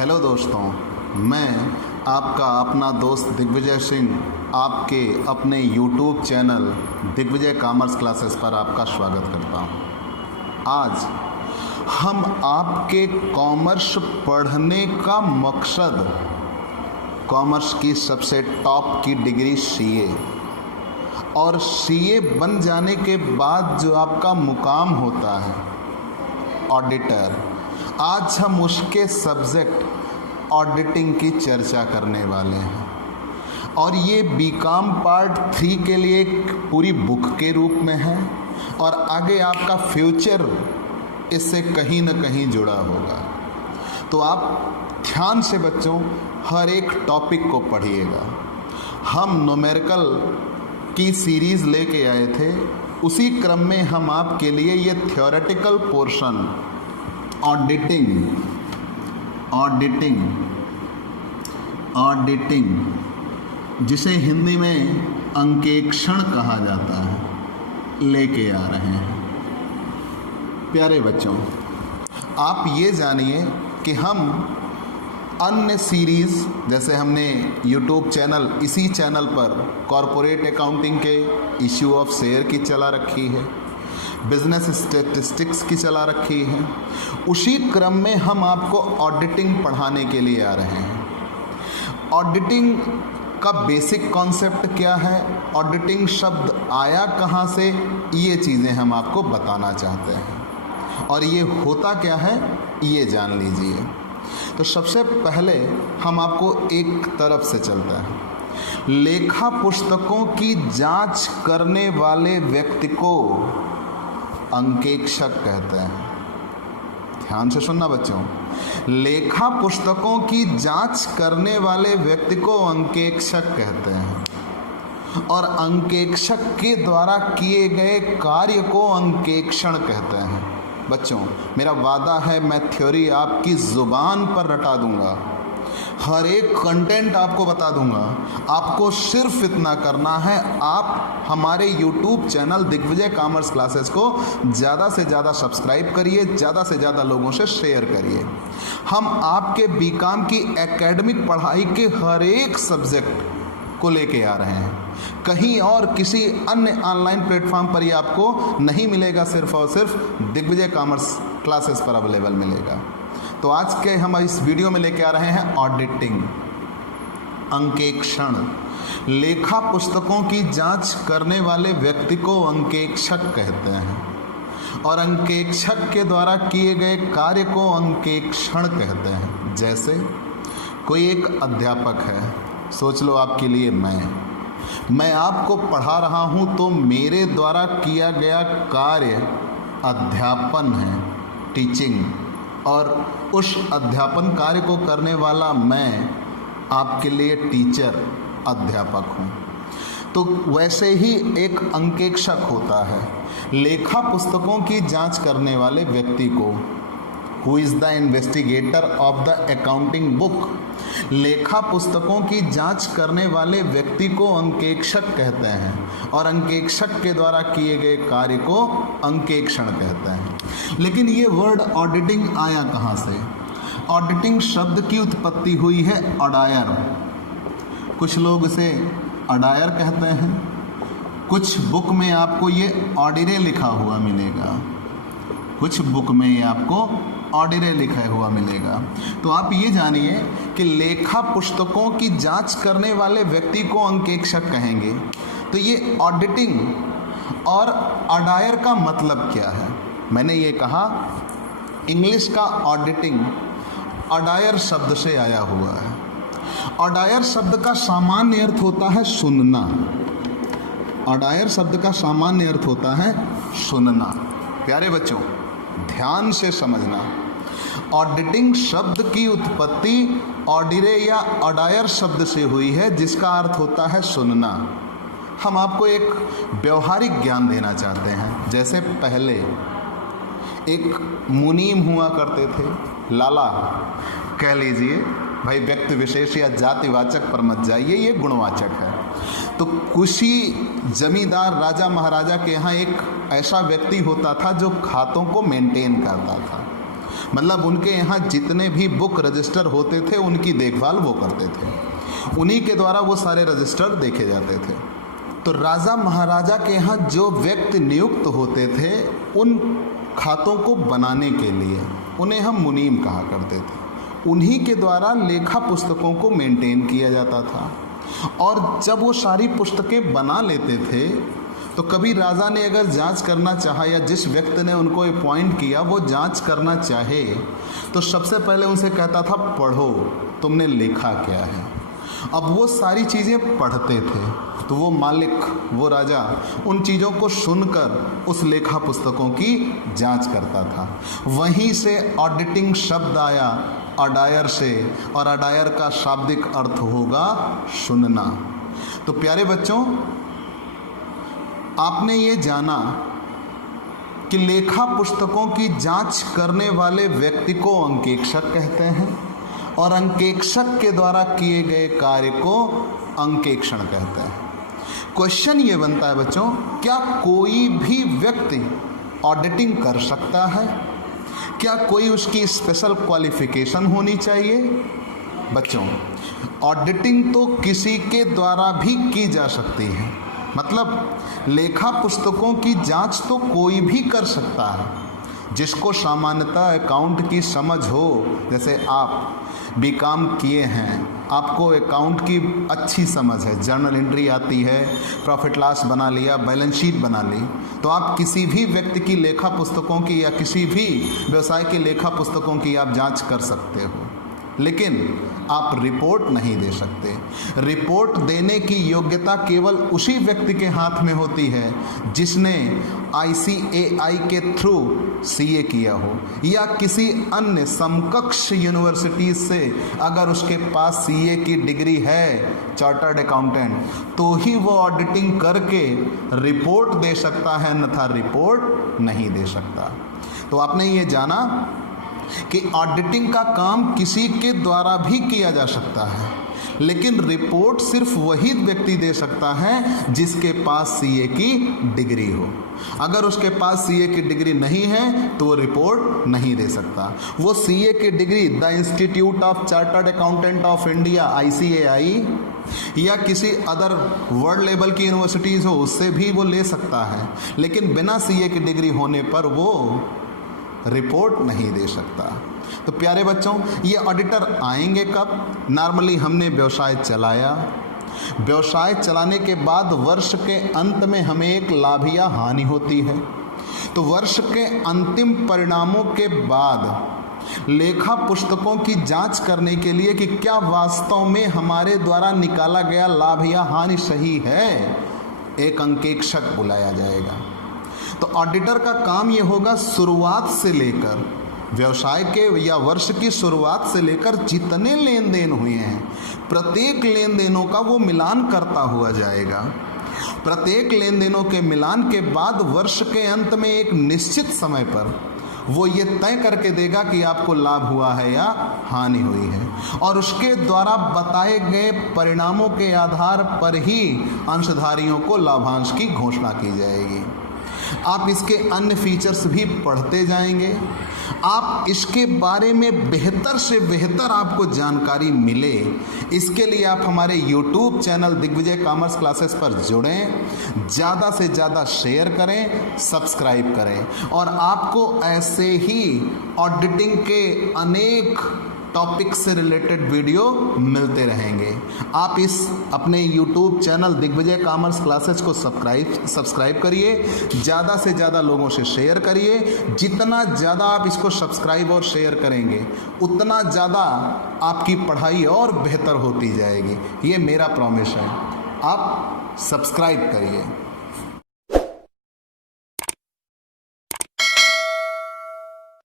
Hello दोस्तों, मैं आपका अपना दोस्त दिग्विजय सिंह आपके अपने YouTube channel Digvijay commerce classes पर आपका स्वागत करता हूँ। आज हम आपके कॉमर्स पढ़ने का मकसद, कॉमर्स की सबसे टॉप की डिग्री CA और CA बन जाने के बाद जो आपका मुकाम होता है ऑडिटर, आज हम उसके सब्जेक्ट ऑडिटिंग की चर्चा करने वाले हैं। और ये BCom पार्ट 3 के लिए एक पूरी बुक के रूप में है और आगे आपका फ्यूचर इससे कहीं न कहीं जुड़ा होगा। तो आप ध्यान से बच्चों हर एक टॉपिक को पढ़िएगा। हम न्यूमेरिकल की सीरीज़ लेके आए थे, उसी क्रम में हम आपके लिए ये थ्योरेटिकल पोर्शन ऑडिटिंग जिसे हिंदी में अंकेक्षण कहा जाता है, लेके आ रहे हैं। प्यारे बच्चों, आप ये जानिए कि हम अन्य सीरीज़ जैसे हमने YouTube चैनल, इसी चैनल पर कॉरपोरेट अकाउंटिंग के इश्यू ऑफ शेयर की चला रखी है, बिजनेस स्टैटिस्टिक्स की चला रखी है। उसी क्रम में हम आपको ऑडिटिंग पढ़ाने के लिए आ रहे हैं। ऑडिटिंग का बेसिक कॉन्सेप्ट क्या है, ऑडिटिंग शब्द आया कहाँ से, ये चीज़ें हम आपको बताना चाहते हैं। और ये होता क्या है ये जान लीजिए। तो सबसे पहले हम आपको एक तरफ से चलते हैं। लेखा पुस्तकों की जांच करने वाले व्यक्ति को अंकेक्षक कहते हैं। ध्यान से सुनना बच्चों, लेखा पुस्तकों की जांच करने वाले व्यक्ति को अंकेक्षक कहते हैं और अंकेक्षक के द्वारा किए गए कार्य को अंकेक्षण कहते हैं। बच्चों, मेरा वादा है मैं थ्योरी आपकी ज़ुबान पर रटा दूंगा, हर एक कंटेंट आपको बता दूंगा। आपको सिर्फ इतना करना है, आप हमारे YouTube channel Digvijay commerce classes को ज़्यादा से ज़्यादा सब्सक्राइब करिए, ज़्यादा से ज़्यादा लोगों से शेयर करिए। हम आपके BCom की एकेडमिक पढ़ाई के हर एक सब्जेक्ट को लेके आ रहे हैं। कहीं और किसी अन्य ऑनलाइन प्लेटफॉर्म पर ये आपको नहीं मिलेगा, सिर्फ और सिर्फ दिग्विजय कॉमर्स क्लासेस पर अवेलेबल मिलेगा। तो आज के हम इस वीडियो में लेके आ रहे हैं ऑडिटिंग, अंकेक्षण। लेखा पुस्तकों की जांच करने वाले व्यक्ति को अंकेक्षक कहते हैं और अंकेक्षक के द्वारा किए गए कार्य को अंकेक्षण कहते हैं। जैसे कोई एक अध्यापक है, सोच लो आपके लिए मैं आपको पढ़ा रहा हूँ, तो मेरे द्वारा किया गया कार्य अध्यापन है, टीचिंग, और उस अध्यापन कार्य को करने वाला मैं आपके लिए टीचर, अध्यापक हूँ। तो वैसे ही एक अंकेक्षक होता है। लेखा पुस्तकों की जांच करने वाले व्यक्ति को, who is the investigator of the accounting book, लेखा पुस्तकों की जांच करने वाले व्यक्ति को अंकेक्षक कहते हैं और अंकेक्षक के द्वारा किए गए कार्य को अंकेक्षण कहते हैं। लेकिन ये वर्ड ऑडिटिंग आया कहाँ से? ऑडिटिंग शब्द की उत्पत्ति हुई है ऑडायर। कुछ लोग इसे अडायर कहते हैं, कुछ बुक में आपको ये ऑडिरे लिखा हुआ मिलेगा, कुछ बुक में ये आपको ऑडिरे लिखा हुआ मिलेगा। तो आप ये जानिए कि लेखा पुस्तकों की जांच करने वाले व्यक्ति को अंकेक्षक कहेंगे। तो ये ऑडिटिंग और अडायर का मतलब क्या है? मैंने ये कहा इंग्लिश का ऑडिटिंग अडायर शब्द से आया हुआ है। अडायर शब्द का सामान्य अर्थ होता है सुनना। अडायर शब्द का सामान्य अर्थ होता है सुनना। प्यारे बच्चों, ध्यान से समझना, ऑडिटिंग शब्द की उत्पत्ति ऑडिरे या अडायर शब्द से हुई है, जिसका अर्थ होता है सुनना। हम आपको एक व्यवहारिक ज्ञान देना चाहते हैं। जैसे पहले एक मुनीम हुआ करते थे, लाला कह लीजिए, भाई व्यक्ति विशेष या जातिवाचक पर मत जाइए, ये गुणवाचक है। तो किसी जमींदार राजा महाराजा के यहाँ एक ऐसा व्यक्ति होता था जो खातों को मेंटेन करता था। मतलब उनके यहाँ जितने भी बुक रजिस्टर होते थे उनकी देखभाल वो करते थे, उन्हीं के द्वारा वो सारे रजिस्टर देखे जाते थे। तो राजा महाराजा के यहाँ जो व्यक्ति नियुक्त होते थे उन खातों को बनाने के लिए उन्हें हम मुनीम कहा करते थे। उन्हीं के द्वारा लेखा पुस्तकों को मेंटेन किया जाता था। और जब वो सारी पुस्तकें बना लेते थे तो कभी राजा ने अगर जांच करना चाहा या जिस व्यक्ति ने उनको अपॉइंट किया वो जांच करना चाहे तो सबसे पहले उनसे कहता था पढ़ो तुमने लिखा क्या है। अब वो सारी चीज़ें पढ़ते थे तो वो मालिक, वो राजा उन चीज़ों को सुनकर उस लेखा पुस्तकों की जांच करता था। वहीं से ऑडिटिंग शब्द आया अडायर से, और अडायर का शाब्दिक अर्थ होगा सुनना। तो प्यारे बच्चों, आपने ये जाना कि लेखा पुस्तकों की जांच करने वाले व्यक्ति को अंकेक्षक कहते हैं और अंकेक्षक के द्वारा किए गए कार्य को अंकेक्षण कहते हैं। क्वेश्चन ये बनता है बच्चों, क्या कोई भी व्यक्ति ऑडिटिंग कर सकता है? क्या कोई उसकी स्पेशल क्वालिफिकेशन होनी चाहिए? बच्चों, ऑडिटिंग तो किसी के द्वारा भी की जा सकती है, मतलब लेखा पुस्तकों की जांच तो कोई भी कर सकता है जिसको सामान्यतः अकाउंट की समझ हो। जैसे आप बीकॉम किए हैं, आपको अकाउंट की अच्छी समझ है, जर्नल एंट्री आती है, प्रॉफिट लॉस बना लिया, बैलेंस शीट बना ली, तो आप किसी भी व्यक्ति की लेखा पुस्तकों की या किसी भी व्यवसाय के लेखा पुस्तकों की आप जांच कर सकते हो, लेकिन आप रिपोर्ट नहीं दे सकते। रिपोर्ट देने की योग्यता केवल उसी व्यक्ति के हाथ में होती है जिसने ICAI के थ्रू CA किया हो या किसी अन्य समकक्ष यूनिवर्सिटी से अगर उसके पास CA की डिग्री है, चार्टर्ड अकाउंटेंट, तो ही वो ऑडिटिंग करके रिपोर्ट दे सकता है, अन्यथा रिपोर्ट नहीं दे सकता। तो आपने ये जाना कि ऑडिटिंग का काम किसी के द्वारा भी किया जा सकता है, लेकिन रिपोर्ट सिर्फ वही व्यक्ति दे सकता है जिसके पास CA की डिग्री हो। अगर उसके पास CA की डिग्री नहीं है तो वो रिपोर्ट नहीं दे सकता। वो CA की degree the institute of chartered accountant of India ICAI या किसी अदर वर्ल्ड लेवल की यूनिवर्सिटीज़ हो उससे भी वो ले सकता है, लेकिन बिना CA की डिग्री होने पर वो रिपोर्ट नहीं दे सकता। तो प्यारे बच्चों, ये ऑडिटर आएंगे कब? नॉर्मली हमने व्यवसाय चलाया, व्यवसाय चलाने के बाद वर्ष के अंत में हमें एक लाभ या हानि होती है। तो वर्ष के अंतिम परिणामों के बाद लेखा पुस्तकों की जांच करने के लिए कि क्या वास्तव में हमारे द्वारा निकाला गया लाभ या हानि सही है, एक अंकेक्षक बुलाया जाएगा। तो ऑडिटर का काम ये होगा शुरुआत से लेकर व्यवसाय के या वर्ष की शुरुआत से लेकर जितने लेन देन हुए हैं प्रत्येक लेन देनों का वो मिलान करता हुआ जाएगा। प्रत्येक लेन देनों के मिलान के बाद वर्ष के अंत में एक निश्चित समय पर वो ये तय करके देगा कि आपको लाभ हुआ है या हानि हुई है, और उसके द्वारा बताए गए परिणामों के आधार पर ही अंशधारियों को लाभांश की घोषणा की जाएगी। आप इसके अन्य फीचर्स भी पढ़ते जाएंगे, आप इसके बारे में बेहतर से बेहतर आपको जानकारी मिले, इसके लिए आप हमारे YouTube channel Digvijay commerce classes पर जुड़ें, ज़्यादा से ज़्यादा शेयर करें, सब्सक्राइब करें, और आपको ऐसे ही ऑडिटिंग के अनेक टॉपिक से रिलेटेड वीडियो मिलते रहेंगे। आप इस अपने YouTube channel Digvijay commerce classes को सब्सक्राइब करिए, ज़्यादा से ज़्यादा लोगों से शेयर करिए। जितना ज़्यादा आप इसको सब्सक्राइब और शेयर करेंगे उतना ज़्यादा आपकी पढ़ाई और बेहतर होती जाएगी। ये मेरा प्रॉमिस है। आप सब्सक्राइब करिए।